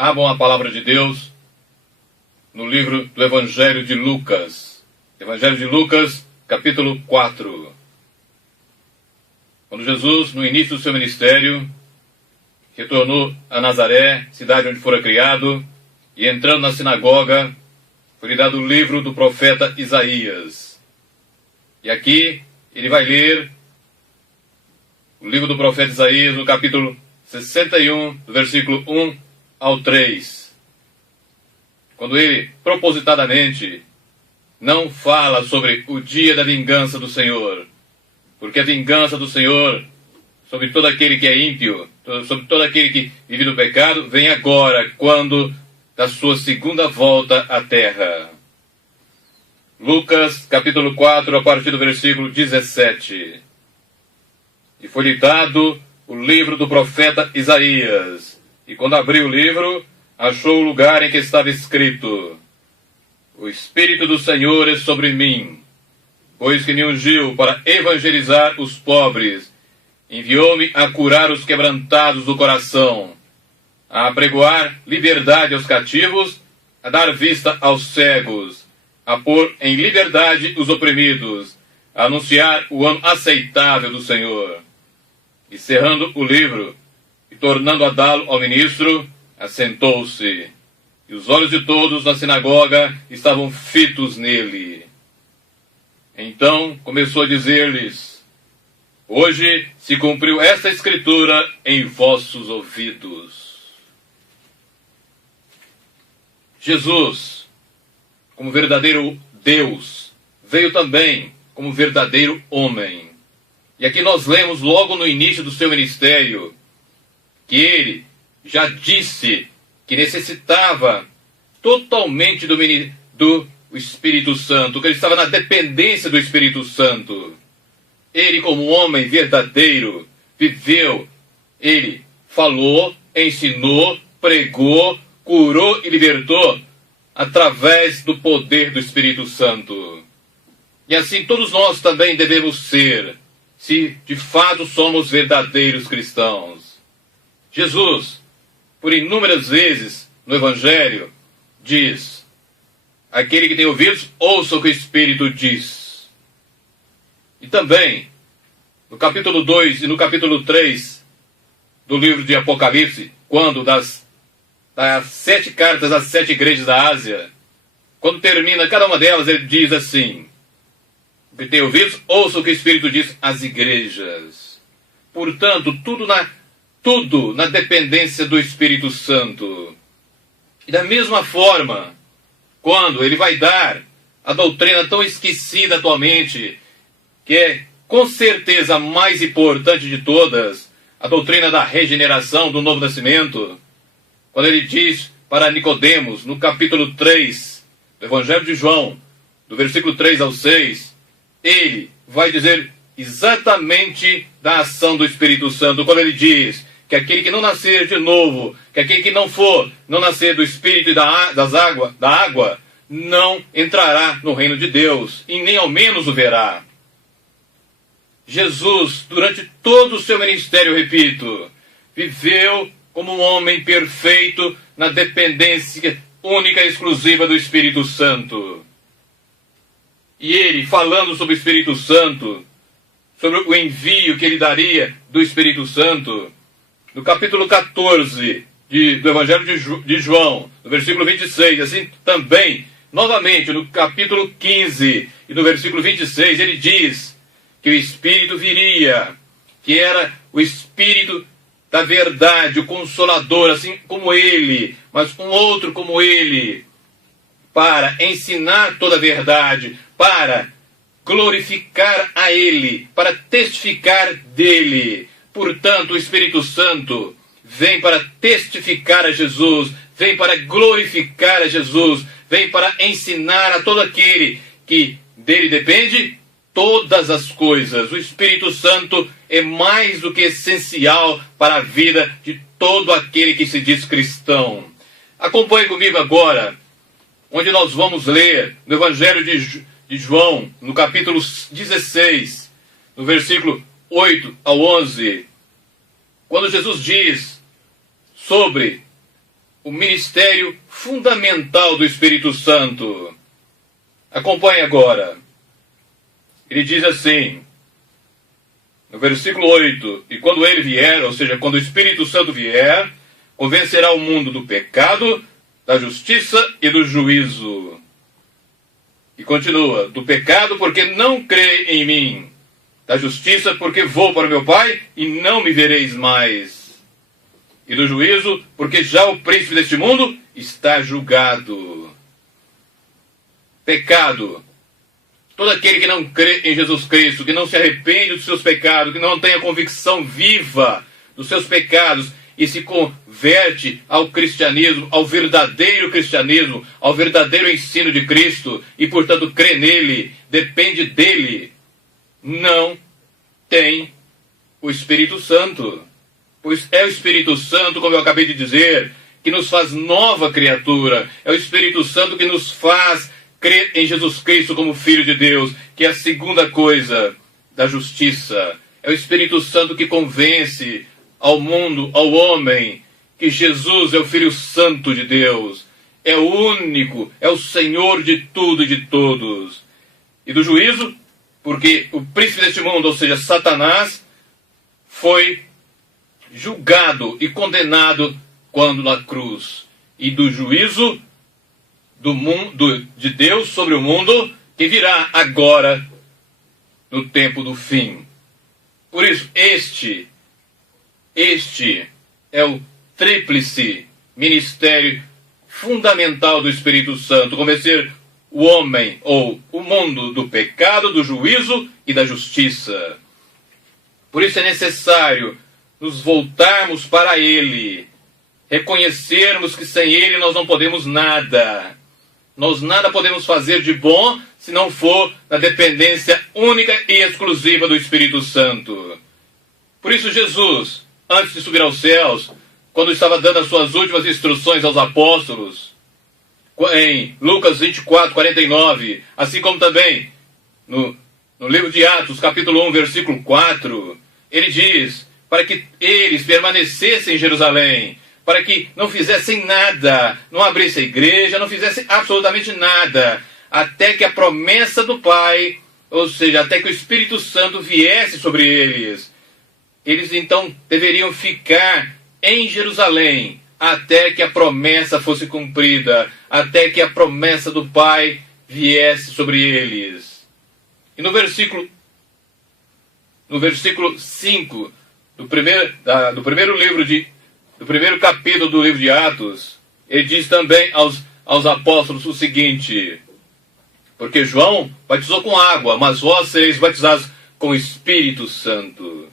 Abram a palavra de Deus no livro do Evangelho de Lucas. Evangelho de Lucas, capítulo 4. Quando Jesus, no início do seu ministério, retornou a Nazaré, cidade onde fora criado, e entrando na sinagoga, foi-lhe dado o livro do profeta Isaías. E aqui ele vai ler o livro do profeta Isaías, no capítulo 61, do versículo 1 ao 3. Quando ele, propositadamente, não fala sobre o dia da vingança do Senhor, porque a vingança do Senhor sobre todo aquele que é ímpio, sobre todo aquele que vive no pecado, vem agora, quando da sua segunda volta à terra. Lucas, capítulo 4, a partir do versículo 17. E foi-lhe dado o livro do profeta Isaías. E quando abriu o livro, achou o lugar em que estava escrito: O Espírito do Senhor é sobre mim, pois que me ungiu para evangelizar os pobres, enviou-me a curar os quebrantados do coração, a apregoar liberdade aos cativos, a dar vista aos cegos, a pôr em liberdade os oprimidos, a anunciar o ano aceitável do Senhor. E cerrando o livro, e tornando a dá-lo ao ministro, assentou-se. E os olhos de todos na sinagoga estavam fitos nele. Então começou a dizer-lhes: Hoje se cumpriu esta escritura em vossos ouvidos. Jesus, como verdadeiro Deus, veio também como verdadeiro homem. E aqui nós lemos logo no início do seu ministério que ele já disse que necessitava totalmente do Espírito Santo, que ele estava na dependência do Espírito Santo. Ele, como homem verdadeiro, viveu, ele falou, ensinou, pregou, curou e libertou através do poder do Espírito Santo. E assim todos nós também devemos ser, se de fato somos verdadeiros cristãos. Jesus, por inúmeras vezes no Evangelho, diz: Aquele que tem ouvidos, ouça o que o Espírito diz. E também, no capítulo 2 e no capítulo 3 do livro de Apocalipse, quando das 7 cartas às 7 igrejas da Ásia, quando termina cada uma delas, ele diz assim: O que tem ouvidos, ouça o que o Espírito diz às igrejas. Portanto, tudo na dependência do Espírito Santo. E da mesma forma, quando ele vai dar a doutrina tão esquecida atualmente, que é com certeza a mais importante de todas, a doutrina da regeneração, do novo nascimento, quando ele diz para Nicodemos, no capítulo 3 do Evangelho de João, do versículo 3 ao 6, ele vai dizer exatamente da ação do Espírito Santo, quando ele diz que aquele que não nascer de novo, que aquele que não nascer do Espírito e da água, não entrará no reino de Deus, e nem ao menos o verá. Jesus, durante todo o seu ministério, repito, viveu como um homem perfeito na dependência única e exclusiva do Espírito Santo. E ele, falando sobre o Espírito Santo, sobre o envio que ele daria do Espírito Santo, no capítulo 14 do Evangelho de João, no versículo 26, assim também, novamente, no capítulo 15 e no versículo 26, ele diz que o Espírito viria, que era o Espírito da verdade, o Consolador, assim como ele, mas um outro como ele, para ensinar toda a verdade, para glorificar a ele, para testificar dele. Portanto, o Espírito Santo vem para testificar a Jesus, vem para glorificar a Jesus, vem para ensinar a todo aquele que dele depende todas as coisas. O Espírito Santo é mais do que essencial para a vida de todo aquele que se diz cristão. Acompanhe comigo agora, onde nós vamos ler no Evangelho de João, no capítulo 16, no versículo 8 ao 11, quando Jesus diz sobre o ministério fundamental do Espírito Santo. Acompanhe agora. Ele diz assim, no versículo 8, e quando ele vier, ou seja, quando o Espírito Santo vier, convencerá o mundo do pecado, da justiça e do juízo. E continua, do pecado porque não crê em mim, da justiça porque vou para o meu Pai e não me vereis mais, e do juízo porque já o príncipe deste mundo está julgado. Pecado. Todo aquele que não crê em Jesus Cristo, que não se arrepende dos seus pecados, que não tem a convicção viva dos seus pecados e se converte ao cristianismo, ao verdadeiro cristianismo, ao verdadeiro ensino de Cristo e, portanto, crê nele, depende dele, não tem o Espírito Santo. Pois é o Espírito Santo, como eu acabei de dizer, que nos faz nova criatura. É o Espírito Santo que nos faz crer em Jesus Cristo como Filho de Deus, que é a segunda coisa da justiça. É o Espírito Santo que convence ao mundo, ao homem, que Jesus é o Filho Santo de Deus. É o único, é o Senhor de tudo e de todos. E do juízo, porque o príncipe deste mundo, ou seja, Satanás, foi julgado e condenado quando na cruz. E do juízo de Deus sobre o mundo, que virá agora no tempo do fim. Por isso, este é o tríplice ministério fundamental do Espírito Santo, convencer o homem ou o mundo do pecado, do juízo e da justiça. Por isso é necessário nos voltarmos para Ele, reconhecermos que sem Ele nós não podemos nada. Nós nada podemos fazer de bom se não for na dependência única e exclusiva do Espírito Santo. Por isso Jesus, antes de subir aos céus, quando estava dando as suas últimas instruções aos apóstolos, em Lucas 24, 49, assim como também no livro de Atos, capítulo 1, versículo 4, ele diz para que eles permanecessem em Jerusalém, para que não fizessem nada, não abrissem a igreja, não fizessem absolutamente nada, até que a promessa do Pai, ou seja, até que o Espírito Santo viesse sobre eles. Eles então deveriam ficar em Jerusalém, até que a promessa fosse cumprida, até que a promessa do Pai viesse sobre eles. E no versículo 5 do primeiro capítulo do livro de Atos, ele diz também aos apóstolos o seguinte: porque João batizou com água, mas vós sereis batizados com o Espírito Santo.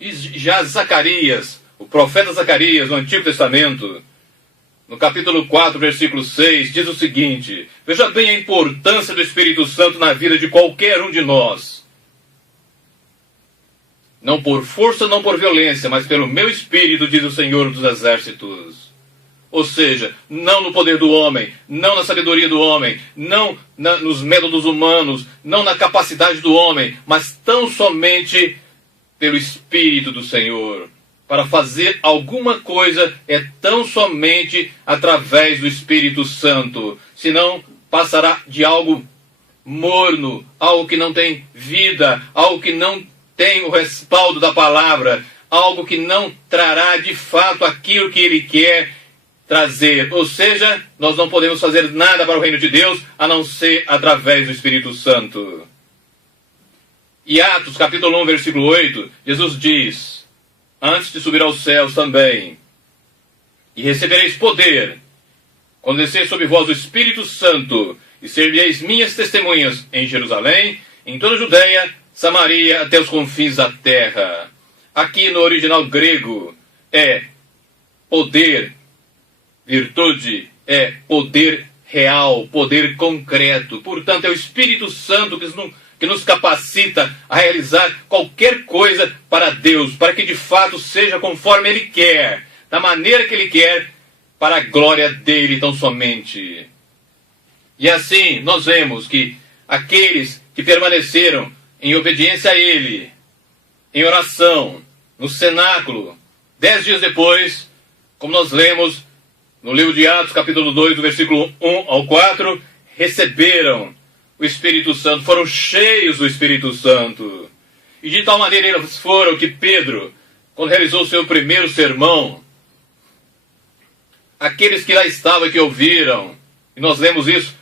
E já Zacarias, o profeta Zacarias, no Antigo Testamento, no capítulo 4, versículo 6, diz o seguinte: veja bem a importância do Espírito Santo na vida de qualquer um de nós. Não por força, não por violência, mas pelo meu Espírito, diz o Senhor dos Exércitos. Ou seja, não no poder do homem, não na sabedoria do homem, não nos métodos humanos, não na capacidade do homem, mas tão somente pelo Espírito do Senhor. Para fazer alguma coisa é tão somente através do Espírito Santo. Senão passará de algo morno, algo que não tem vida, algo que não tem o respaldo da palavra, algo que não trará de fato aquilo que ele quer trazer. Ou seja, nós não podemos fazer nada para o reino de Deus a não ser através do Espírito Santo. E Atos, capítulo 1, versículo 8, Jesus diz, antes de subir aos céus também: e recebereis poder, quando descer sobre vós o Espírito Santo, e sereis minhas testemunhas em Jerusalém, em toda a Judeia, Samaria, até os confins da terra. Aqui no original grego é poder, virtude, é poder real, poder concreto. Portanto, é o Espírito Santo que nos capacita a realizar qualquer coisa para Deus, para que de fato seja conforme Ele quer, da maneira que Ele quer, para a glória dEle tão somente. E assim nós vemos que aqueles que permaneceram em obediência a Ele, em oração, no cenáculo, 10 dias depois, como nós lemos no livro de Atos, capítulo 2, do versículo 1 ao 4, receberam o Espírito Santo, foram cheios do Espírito Santo. E de tal maneira eles foram que Pedro, quando realizou o seu primeiro sermão, aqueles que lá estavam e que ouviram, e nós lemos isso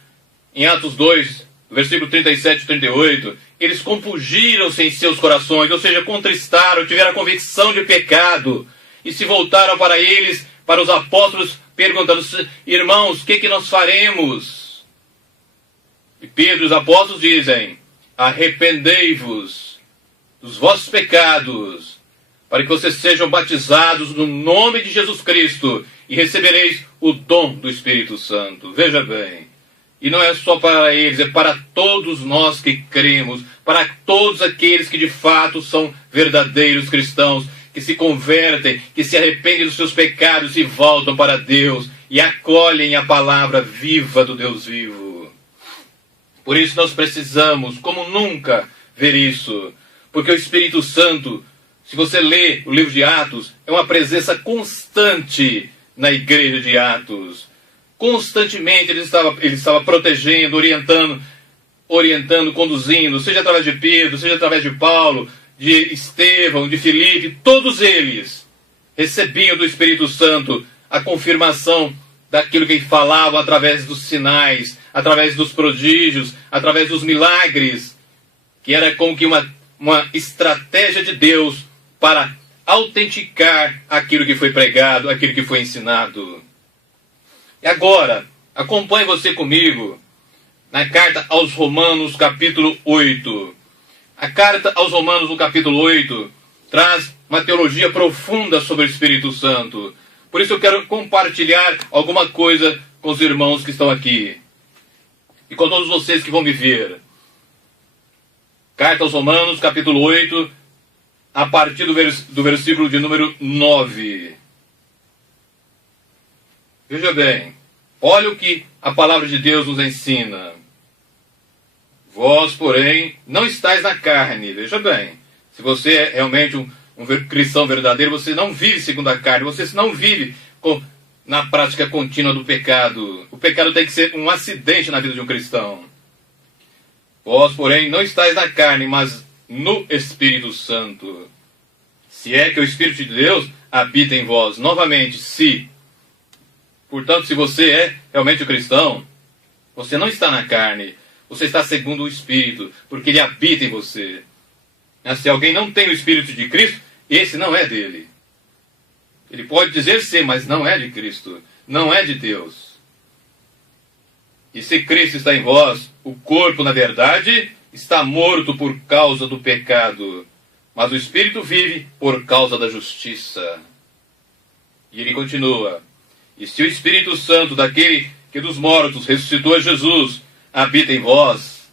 em Atos 2, versículo 37 e 38, eles compungiram-se em seus corações, ou seja, contristaram, tiveram a convicção de pecado, e se voltaram para eles, para os apóstolos, perguntando: irmãos, o que nós faremos? E Pedro e os apóstolos dizem: arrependei-vos dos vossos pecados, para que vocês sejam batizados no nome de Jesus Cristo, e recebereis o dom do Espírito Santo. Veja bem, e não é só para eles, é para todos nós que cremos, para todos aqueles que de fato são verdadeiros cristãos, que se convertem, que se arrependem dos seus pecados e voltam para Deus e acolhem a palavra viva do Deus vivo. Por isso nós precisamos, como nunca, ver isso, porque o Espírito Santo, se você lê o livro de Atos, é uma presença constante na igreja de Atos. Constantemente ele estava protegendo, orientando, conduzindo, seja através de Pedro, seja através de Paulo, de Estevão, de Filipe. Todos eles recebiam do Espírito Santo a confirmação daquilo que falavam através dos sinais, através dos prodígios, através dos milagres, que era como que uma estratégia de Deus para autenticar aquilo que foi pregado, aquilo que foi ensinado. E agora, acompanhe você comigo na carta aos Romanos, capítulo 8. A carta aos Romanos, no capítulo 8, traz uma teologia profunda sobre o Espírito Santo. Por isso eu quero compartilhar alguma coisa com os irmãos que estão aqui. E com todos vocês que vão me ver. Carta aos Romanos, capítulo 8, a partir do versículo de número 9. Veja bem, olha o que a palavra de Deus nos ensina. Vós, porém, não estáis na carne. Veja bem, se você é realmente um cristão verdadeiro, você não vive segundo a carne, você não vive na prática contínua do pecado. O pecado tem que ser um acidente na vida de um cristão. Vós, porém, não estáis na carne, mas no Espírito Santo. Se é que o Espírito de Deus habita em vós. Novamente, se. Portanto, se você é realmente um cristão, você não está na carne, você está segundo o Espírito, porque ele habita em você. Mas se alguém não tem o Espírito de Cristo, esse não é dele. Ele pode dizer sim, mas não é de Cristo, não é de Deus. E se Cristo está em vós, o corpo, na verdade, está morto por causa do pecado, mas o Espírito vive por causa da justiça. E ele continua: e se o Espírito Santo daquele que dos mortos ressuscitou a Jesus habita em vós,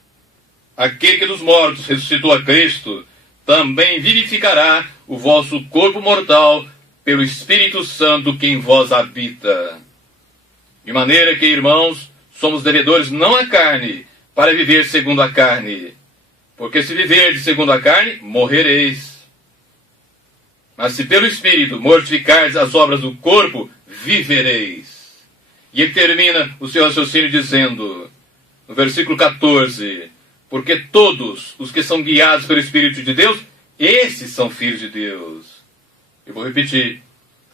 aquele que dos mortos ressuscitou a Cristo também vivificará o vosso corpo mortal pelo Espírito Santo que em vós habita. De maneira que, irmãos, somos devedores não à carne, para viver segundo a carne. Porque se viverdes segundo a carne, morrereis. Mas se pelo Espírito mortificardes as obras do corpo, vivereis. E ele termina o seu raciocínio dizendo, no versículo 14, porque todos os que são guiados pelo Espírito de Deus, esses são filhos de Deus. Eu vou repetir.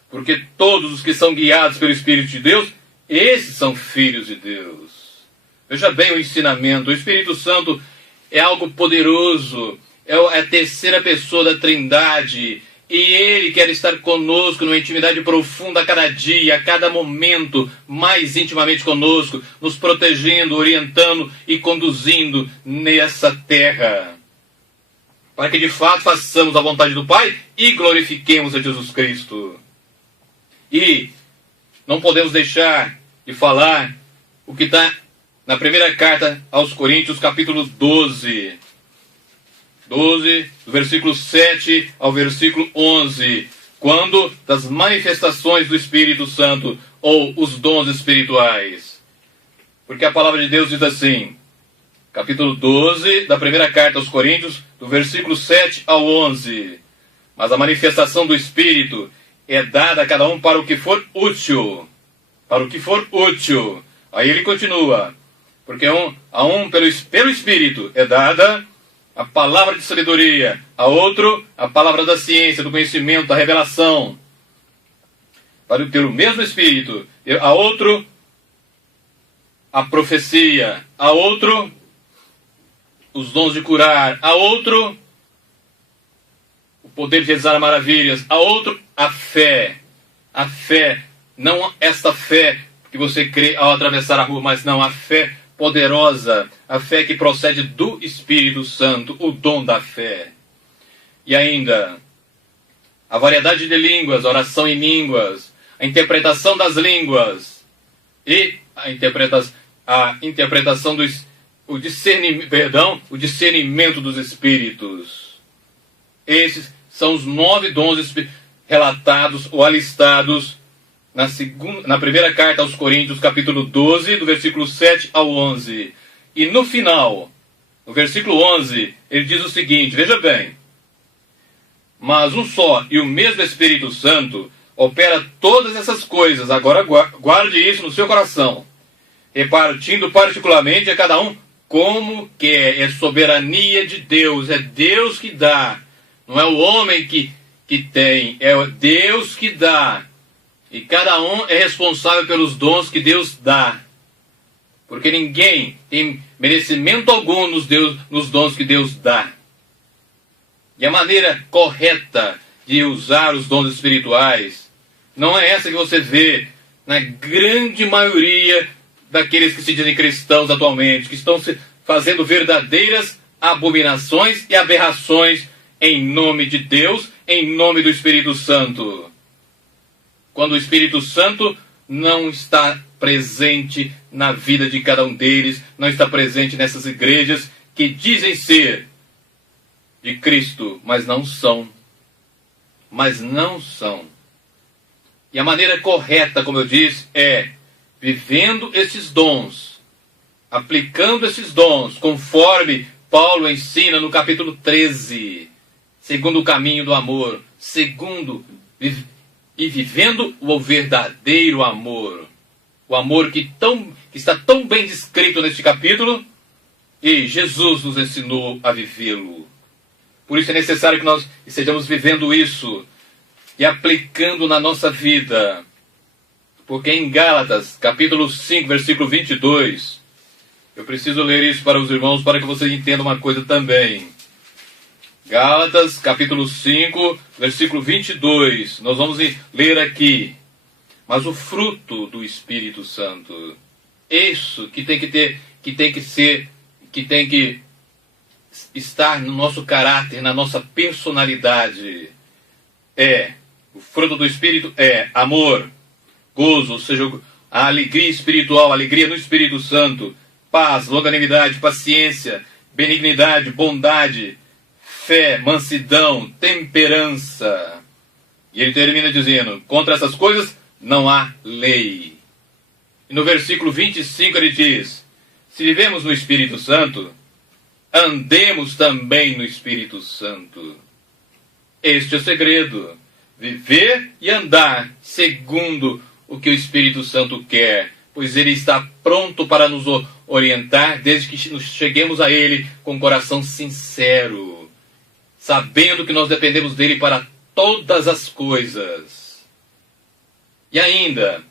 Porque todos os que são guiados pelo Espírito de Deus, esses são filhos de Deus. Veja bem o ensinamento. O Espírito Santo é algo poderoso. É a terceira pessoa da Trindade. E ele quer estar conosco numa intimidade profunda a cada dia, a cada momento, mais intimamente conosco, nos protegendo, orientando e conduzindo nessa terra. Para que de fato façamos a vontade do Pai e glorifiquemos a Jesus Cristo. E não podemos deixar de falar o que está na primeira carta aos Coríntios, capítulo 12. 12, do versículo 7 ao versículo 11. Quando das manifestações do Espírito Santo, ou os dons espirituais. Porque a palavra de Deus diz assim, capítulo 12, da primeira carta aos Coríntios, do versículo 7 ao 11. Mas a manifestação do Espírito é dada a cada um para o que for útil. Para o que for útil. Aí ele continua. Porque a um pelo Espírito é dada a palavra de sabedoria, a outro a palavra da ciência, do conhecimento, da revelação. Pelo mesmo Espírito, a outro a profecia, a outro os dons de curar, a outro o poder de realizar maravilhas, a outro a fé. A fé, não esta fé que você crê ao atravessar a rua, mas não, a fé poderosa, a fé que procede do Espírito Santo, o dom da fé. E ainda, a variedade de línguas, a oração em línguas, a interpretação das línguas e a interpretação o discernimento dos Espíritos. Esses são os 9 dons relatados ou alistados na primeira carta aos Coríntios, capítulo 12, do versículo 7 ao 11. E no final, no versículo 11, ele diz o seguinte, veja bem. Mas um só e o mesmo Espírito Santo opera todas essas coisas. Agora guarde isso no seu coração. Repartindo particularmente a cada um como quer. É soberania de Deus. É Deus que dá. Não é o homem que tem. É Deus que dá. E cada um é responsável pelos dons que Deus dá. Porque ninguém tem merecimento algum nos dons que Deus dá. E a maneira correta de usar os dons espirituais não é essa que você vê na grande maioria daqueles que se dizem cristãos atualmente, que estão fazendo verdadeiras abominações e aberrações em nome de Deus, em nome do Espírito Santo. Quando o Espírito Santo não está presente na vida de cada um deles, não está presente nessas igrejas que dizem ser de Cristo, mas não são. Mas não são. E a maneira correta, como eu disse, é vivendo esses dons, aplicando esses dons, conforme Paulo ensina no capítulo 13, segundo o caminho do amor, e vivendo o verdadeiro amor. O amor que está tão bem descrito neste capítulo, e Jesus nos ensinou a vivê-lo. Por isso é necessário que nós estejamos vivendo isso e aplicando na nossa vida. Porque em Gálatas, capítulo 5, versículo 22, eu preciso ler isso para os irmãos para que vocês entendam uma coisa também. Gálatas, capítulo 5, versículo 22. Nós vamos ler aqui. Mas o fruto do Espírito Santo, isso que tem que estar no nosso caráter, na nossa personalidade, o fruto do Espírito é amor, gozo, ou seja, a alegria espiritual, a alegria no Espírito Santo, paz, longanimidade, paciência, benignidade, bondade, fé, mansidão, temperança. E ele termina dizendo, contra essas coisas não há lei. E no versículo 25 ele diz, se vivemos no Espírito Santo, andemos também no Espírito Santo. Este é o segredo. Viver e andar segundo o que o Espírito Santo quer, pois ele está pronto para nos orientar desde que nos cheguemos a ele com o coração sincero, sabendo que nós dependemos dele para todas as coisas. E ainda,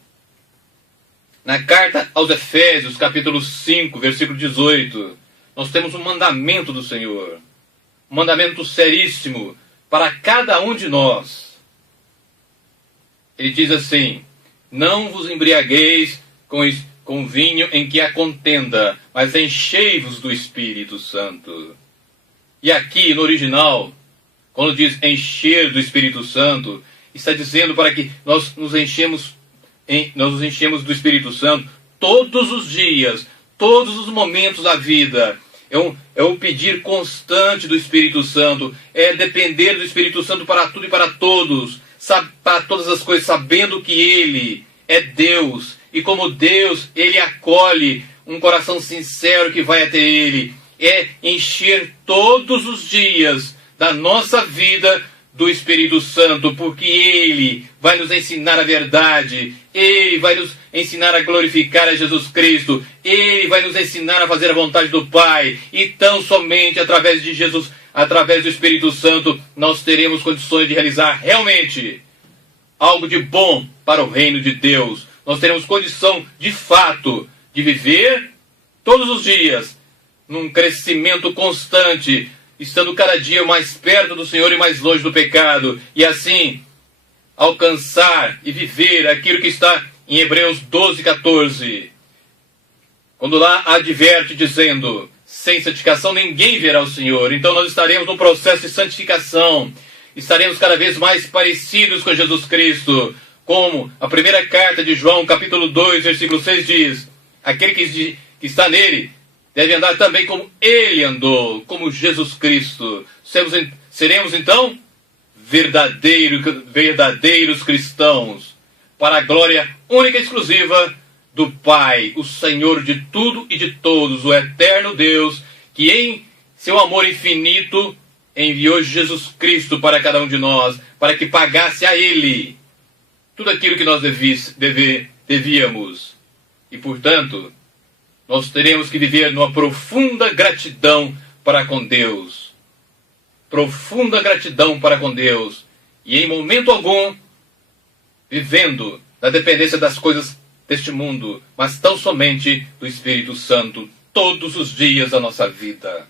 na carta aos Efésios, capítulo 5, versículo 18, nós temos um mandamento do Senhor, um mandamento seríssimo para cada um de nós. Ele diz assim, não vos embriagueis com vinho em que há contenda, mas enchei-vos do Espírito Santo. E aqui no original, quando diz encher do Espírito Santo, está dizendo para que nós nos enchemos do Espírito Santo todos os dias, todos os momentos da vida. É um pedir constante do Espírito Santo, é depender do Espírito Santo para tudo e para todos, para todas as coisas, sabendo que Ele é Deus, e como Deus, Ele acolhe um coração sincero que vai até Ele. É encher todos os dias da nossa vida do Espírito Santo, porque Ele vai nos ensinar a verdade, Ele vai nos ensinar a glorificar a Jesus Cristo, Ele vai nos ensinar a fazer a vontade do Pai, e tão somente através de Jesus, através do Espírito Santo, nós teremos condições de realizar realmente algo de bom para o reino de Deus. Nós teremos condição, de fato, de viver todos os dias num crescimento constante, estando cada dia mais perto do Senhor e mais longe do pecado, e assim alcançar e viver aquilo que está em Hebreus 12:14, quando lá adverte dizendo: sem santificação ninguém verá o Senhor. Então nós estaremos num processo de santificação, estaremos cada vez mais parecidos com Jesus Cristo, como a primeira carta de João, capítulo 2, versículo 6 diz: aquele que está nele deve andar também como ele andou, como Jesus Cristo. Seremos então verdadeiros cristãos, para a glória única e exclusiva do Pai, o Senhor de tudo e de todos, o eterno Deus, que em seu amor infinito enviou Jesus Cristo para cada um de nós, para que pagasse a Ele tudo aquilo que nós devíamos. E, portanto, nós teremos que viver numa profunda gratidão para com Deus. Profunda gratidão para com Deus. E em momento algum, vivendo na dependência das coisas deste mundo, mas tão somente do Espírito Santo, todos os dias da nossa vida.